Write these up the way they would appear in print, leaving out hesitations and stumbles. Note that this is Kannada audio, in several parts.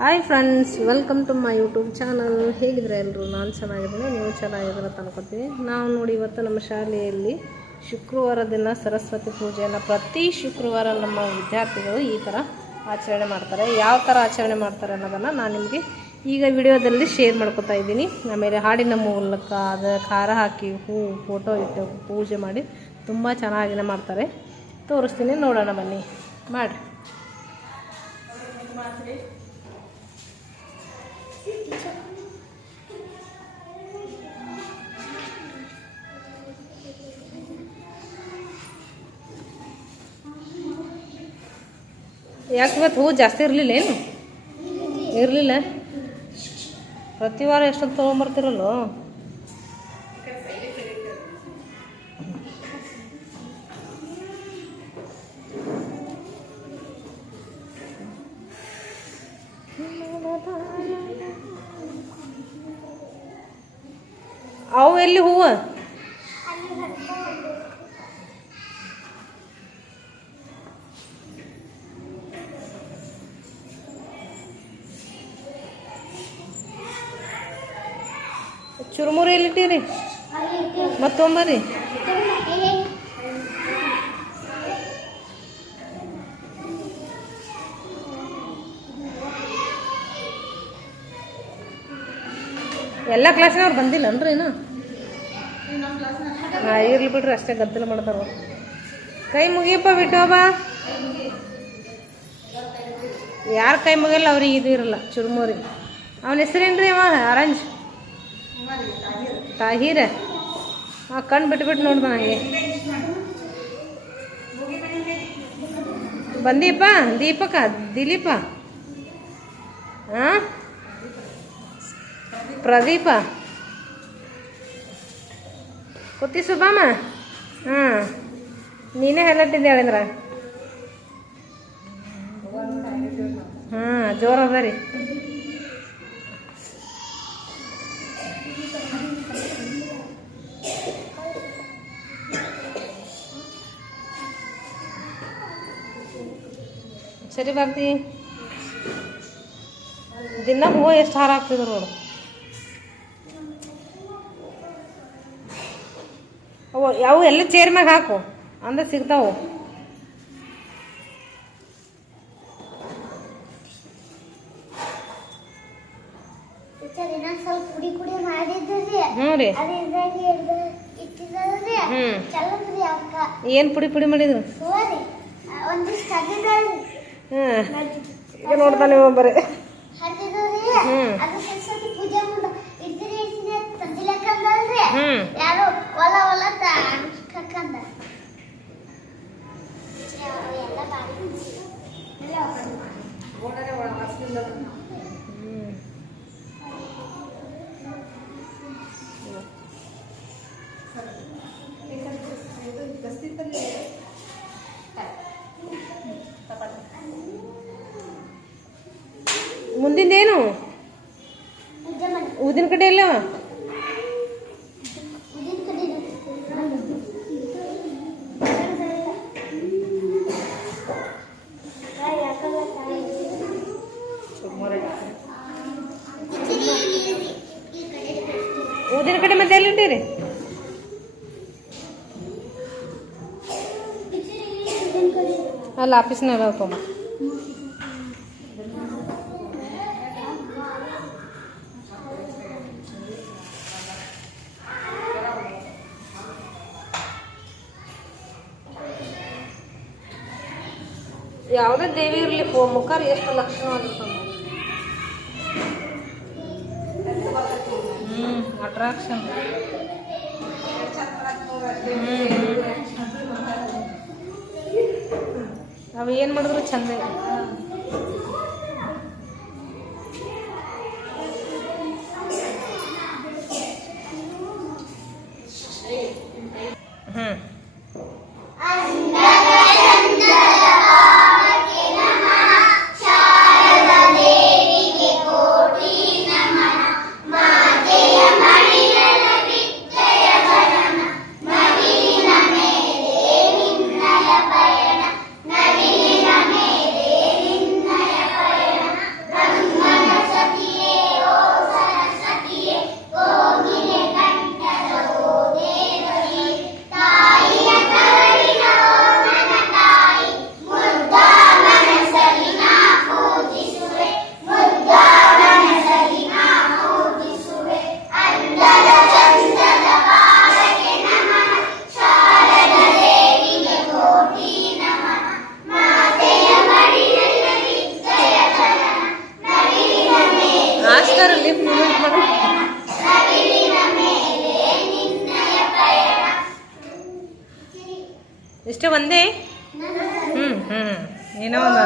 Hi friends, welcome to my YouTube channel. ಹೇಗಿದ್ರೆ ಎಲ್ಲರೂ? ನಾನು ಚೆನ್ನಾಗಿದ್ದೀನಿ, ನೀವು ಚೆನ್ನಾಗಿದ್ರೆ ಅನ್ಕೋತೀನಿ. ನಾವು ನೋಡಿ ಇವತ್ತು ನಮ್ಮ ಶಾಲೆಯಲ್ಲಿ ಶುಕ್ರವಾರ ದಿನ ಸರಸ್ವತಿ ಪೂಜೆಯನ್ನು ಪ್ರತಿ ಶುಕ್ರವಾರ ನಮ್ಮ ವಿದ್ಯಾರ್ಥಿಗಳು ಈ ಥರ ಆಚರಣೆ ಮಾಡ್ತಾರೆ. ಯಾವ ಥರ ಆಚರಣೆ ಮಾಡ್ತಾರೆ ಅನ್ನೋದನ್ನು ನಾನು ನಿಮಗೆ ಈಗ ವಿಡಿಯೋದಲ್ಲಿ ಶೇರ್ ಮಾಡ್ಕೊತಾ ಇದ್ದೀನಿ. ಆಮೇಲೆ ಹಾಡಿನ ಮೂಲಕ ಅದು ಖಾರ ಹಾಕಿ ಹೂವು ಫೋಟೋ ಇಟ್ಟು ಪೂಜೆ ಮಾಡಿ ತುಂಬ ಚೆನ್ನಾಗಿನೇ ಮಾಡ್ತಾರೆ. ತೋರಿಸ್ತೀನಿ, ನೋಡೋಣ ಬನ್ನಿ, ಮಾಡಿರಿ. ಯಾಕೆ ಇವತ್ತು ಹೂ ಜಾಸ್ತಿ ಇರಲಿಲ್ಲ? ಏನು ಇರಲಿಲ್ಲ? ಪ್ರತಿ ವಾರ ಎಷ್ಟೊಂದು ತೊಗೊಂಬರ್ತಿರಲ್ಲೋ. ಅವು ಎಲ್ಲಿ ಹೂವು? ಚುರುಮುರಿ ಎಲ್ಲಿಟ್ಟಿರಿ? ಮತ್ತೊಂಬರಿ. ಎಲ್ಲ ಕ್ಲಾಸ್ನವ್ರು ಬಂದಿಲ್ಲನ್ರಿ ಇನ್ನು? ಇರ್ಲಿ ಬಿಡ್ರಿ, ಅಷ್ಟೇ ಗದ್ದಲ ಮಾಡ್ತಾರ. ಕೈ ಮುಗಿಯಪ್ಪ ಬಿಟ್ಟೋಬಾ. ಯಾರು ಕೈ ಮುಗಿಯಲ್ಲ ಅವ್ರಿಗೆ ಇದು ಇರಲ್ಲ ಚುರುಮುರಿ. ಅವನ ಹೆಸರೇನ್ರಿ? ಅವ ಆರೆಂಜ್ ತಾಹೀರ. ಕಣ್ಣು ಬಿಟ್ಬಿಟ್ಟು ನೋಡ್ದ ನನಗೆ. ಬಂದೀಪ ದೀಪಕ ದಿಲೀಪ ಹಾಂ ಪ್ರದೀಪ ಕುತ್ತಿ ಸುಬ್ಬಮ್ಮ. ಹಾಂ, ನೀನೇ ಹೇಳಟ್ಟಿದ್ದೆ ಹೇಳಿದ್ರ. ಹಾಂ, ಜೋರು ಅದ ರೀ. ಸರಿ ಬರ್ತಿ. ದಿನ ಹೂವು ಎಷ್ಟು ಹಾರ ಹಾಕ್ತಿದ್ರು ನೋಡು. ಅವು ಎಲ್ಲ ಚೇರ್ ಮ್ಯಾಗ ಹಾಕು ಅಂದ್ರೆ ಸಿಗ್ತಾವು. ಹ್ಞೂ ರೀ. ಏನು ಪುಡಿ ಪುಡಿ ಮಾಡಿದ್ರು? ಈಗ ನೋಡ್ತಾನೆ ಒಬ್ಬರೇ. ಮುಂದಿಂದೇನು? ಊದಿನ ಕಡೆ ಎಲ್ಲ ಊದಿನ ಕಡೆ ಮತ್ತೆ ಎಲ್ಲಿಟ್ಟಿರಿ? ಅಲ್ಲ ಆಫೀಸ್ನಾಗ ತೊಗೊಂಬ. ಯಾವುದೇ ದೇವಿ ಇರಲಿ ಮುಖಾರ ಎಷ್ಟು ಲಕ್ಷಣ ಆಗಿರ್ತಾವ. ಅಟ್ರಾಕ್ಷನ್. ಅವು ಏನು ಮಾಡಿದ್ರು ಚಂದ. ಇಷ್ಟೇ ಒಂದೇ. ಏನೋ ಒಂದು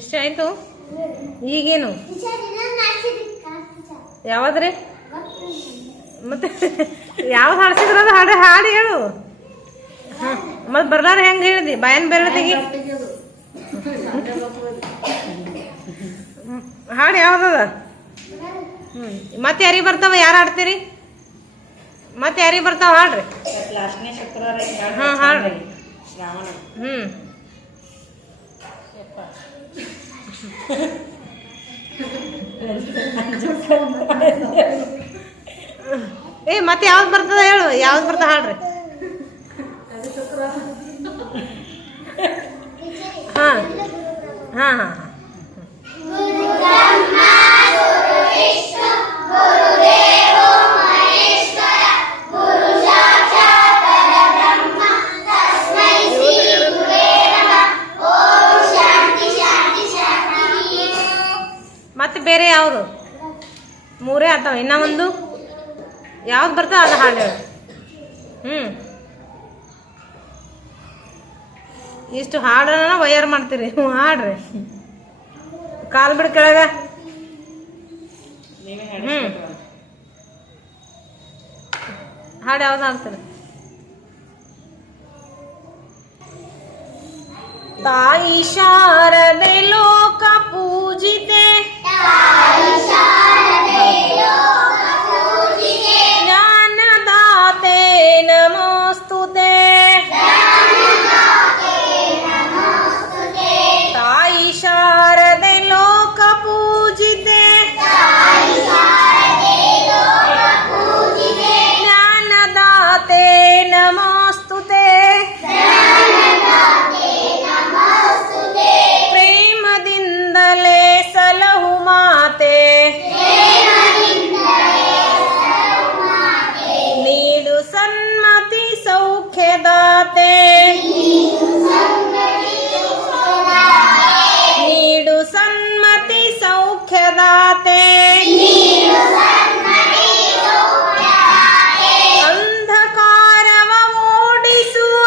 ಇಷ್ಟ ಆಯಿತು. ಈಗೇನು ಯಾವ್ದ್ರಿ ಮತ್ತೆ ಯಾವ್ದು ಹಾಡ್ಸಿದ್ರ ಅದು ಹಾಡು ಹೇಳು. ಹಾಂ ಮತ್ತೆ ಬರ್ಲಾರ ಹೆಂಗೆ ಹೇಳಿದಿ ಬಾಯನ್ ಬೇರೆ ತೆಗಿ. ಹಾಡು ಯಾವ್ದದ? ಮತ್ತೆ ಯಾರಿಗೆ ಬರ್ತಾವ? ಯಾರು ಹಾಡ್ತೀರಿ? ಮತ್ತೆ ಯಾರಿಗೆ ಬರ್ತಾವ ಹಾಡ್ರಿ? ಹಾಂ ಹಾಡ್ರಿ. ಮತ್ತೆ ಯಾವ್ದು ಬರ್ತದ ಹೇಳು, ಯಾವ್ದು ಬರ್ತದ ಹಾಡ್ರಿ. ಹಾಂ ಹಾಂ ಹಾಂ ಮತ್ತೆ ಬೇರೆ ಯಾವುದು? ಮೂರೇ ಆಗ್ತಾವ. ಇನ್ನೂ ಒಂದು ಯಾವ್ದು ಬರ್ತದೆ ಅದು ಹಾಡು ಹೇಳು. ಇಷ್ಟು ಹಾಡನ್ನ ವಯರ್ ಮಾಡ್ತೀರಿ. ಹಾಡ್ರಿ. ಕಾಲು ಬಿಡು ಕೆಳಗ. ಹಾಡು ಯಾವ್ದು ಹಾಡ್ತೀರಿ? ತಾಯಿ ಶಾರದೆ ಲೋಕ ಪೂಜಿತೆ, ಜ್ಞಾನದಾತೆ ನಮೋಸ್ತುತೆ. ತಾಯಿ ಶಾರದೆ ಲೋಕ ಪೂಜಿತೆ, ಜ್ಞಾನದಾತೆ ನಮೋಸ್ತುತೆ. ಪ್ರೇಮದಿಂದಲೇ ಸಲಹು ಮಾತೆ, ನೀಡು ಸನ್ಮತಿ ಸೌಖ್ಯದಾತೆ. ನೀಡು ಸನ್ಮತಿ ಸೌಖ್ಯದಾತೆ. ಅಂಧಕಾರವ ಓಡಿಸುವ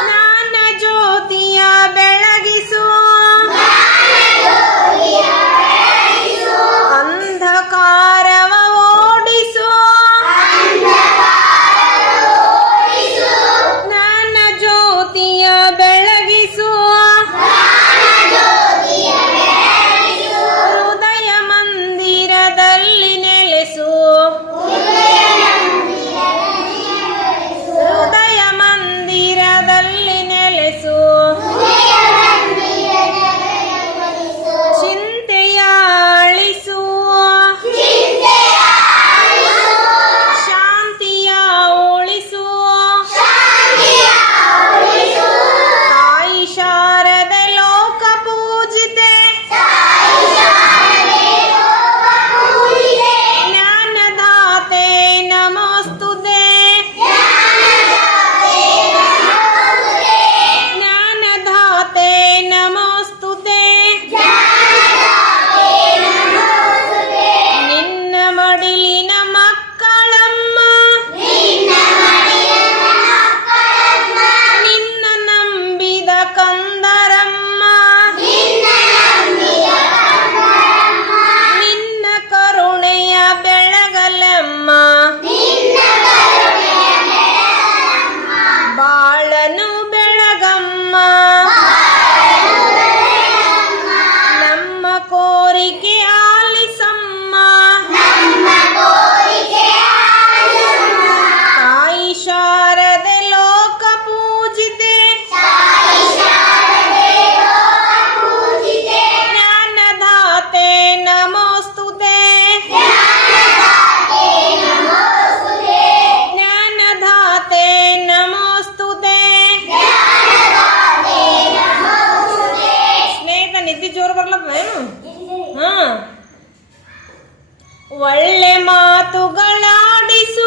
ಜ್ಞಾನ ಜ್ಯೋತಿಯ ಬೆಳಗಿಸುವ. ಅಂಧಕಾರವ ಓಡಿಸುವ ಜ್ಞಾನ ಜ್ಯೋತಿಯ ಬೆಳಗಿಸುವ. ಹೃದಯ ಮಂದಿರದಲ್ಲಿ ನೆಲೆಸು. ಹೃದಯ ಮಂದಿರದಲ್ಲಿ ನೆಲೆಸು. ಚಿಂತೆಯ ಅಳಿಸುವ ಶಾಂತಿಯ ಉಳಿಸುವ. ತಾಯಿ ಶಾರದೆ ಲೋಕ ಪೂಜಿತೆ, ಜ್ಞಾನದಾತೆ ನಮೋಸ್ತುತೆ. ಜ್ಞಾನದಾತೆ ನಮೋಸ್ತುತೆ. ನಿನ್ನ ಮಡಿಲಿನ ಮಕ್ಕಳಮ್ಮ, ನಿನ್ನ ನಂಬಿದ ಕಂದರಮ್ಮ, ನಿನ್ನ ಕರುಣೆಯ ಬೆಳಗಲಮ್ಮ. ಬಾಳನು ಬೆಳಗಮ್ಮ, ನಮ್ಮ ಕೋರಿಕೆ ಆಲಿಸಮ್ಮ. ಮಾತುಗಳಾಡಿಸು,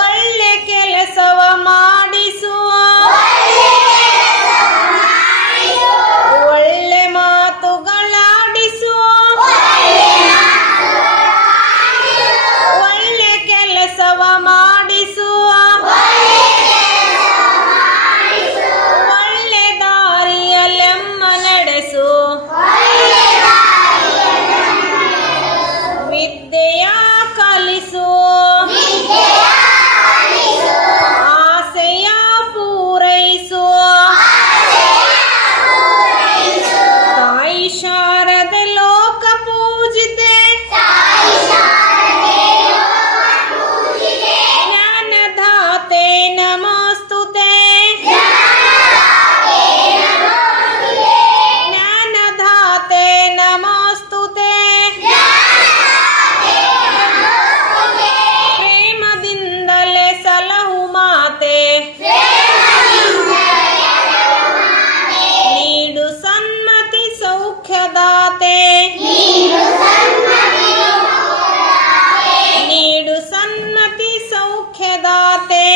ಒಳ್ಳೆ ಕೆಲಸವ ಮಾಡಿಸು, ಒಳ್ಳೆ ಮಾತುಗಳಾಡಿಸು, ಒಳ್ಳೆ ಕೆಲಸವ ಮಾಡಿಸು, ಒಳ್ಳೆ ದಾರಿಯಲ್ಲೆಮ್ಮ ನಡೆಸು, ವಿದ್ಯೆಯ ಕಲಿಸು, ಆಸೆಯ ಪೂರೈಸು, ತಾಯಿ ಶಾರದೆ ಲೋಕ ಪೂಜಿತೆ, ಜ್ಞಾನದಾತೆ ನಮೋಸ್ತುತೆ, ಜ್ಞಾನದಾತೆ ನಮೋಸ್ತುತೆ, ಪ್ರೇಮದಿಂದಲೇ ಸಲಹು ಮಾತೆ, ನೀಡು ಸನ್ಮತಿ ಸೌಖ್ಯದಾತೆ, ನೀಡು ಸನ್ಮತಿ ಸೌಖ್ಯದಾತೆ.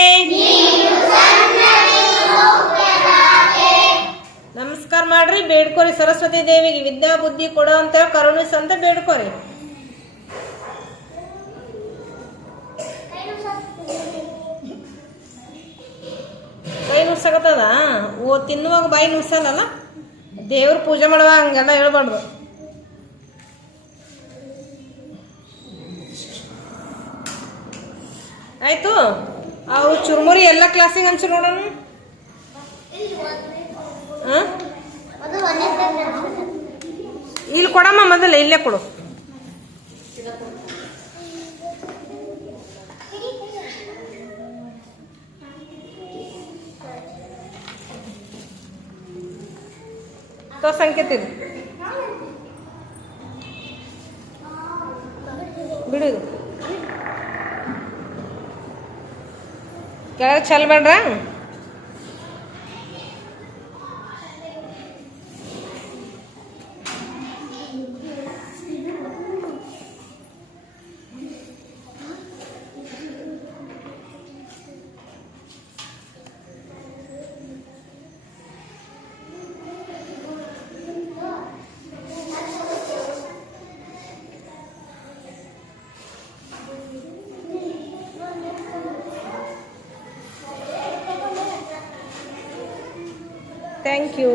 ನಮಸ್ಕಾರ ಮಾಡ್ರಿ, ಬೇಡ್ಕೋರಿ ಸರಸ್ವತಿ ದೇವಿಗೆ ವಿದ್ಯಾ ಬುದ್ಧಿ ಕೊಡೋ ಅಂತ ಕರುಣಿಸಂತ ಬೇಡ್ಕೋರಿ. ಕೈ ನುಸ್ಸಕತ್ತದ, ತಿನ್ನುವಾಗ ಬಾಯಿ ನುಸ್ಸಲ್ಲ, ದೇವ್ರ ಪೂಜೆ ಮಾಡುವಾಗ ಹಂಗೆಲ್ಲ ಹೇಳ್ಬಾರ್ದು. ಆಯ್ತು, ಅವು ಚುರುಮುರಿ ಎಲ್ಲ ಕ್ಲಾಸಿಗೆ ಹಂಚು ನೋಡೋಣ. ಇಲ್ಲಿ ಕೊಡಮ್ಮ, ಮೊದಲ ಇಲ್ಲೇ ಕೊಡು. ಸಂಕೇತ ಇದು ಬಿಡು, ಕೆಳಗೆ ಚೆಲ್ಬೇಡ್ರ. Thank you.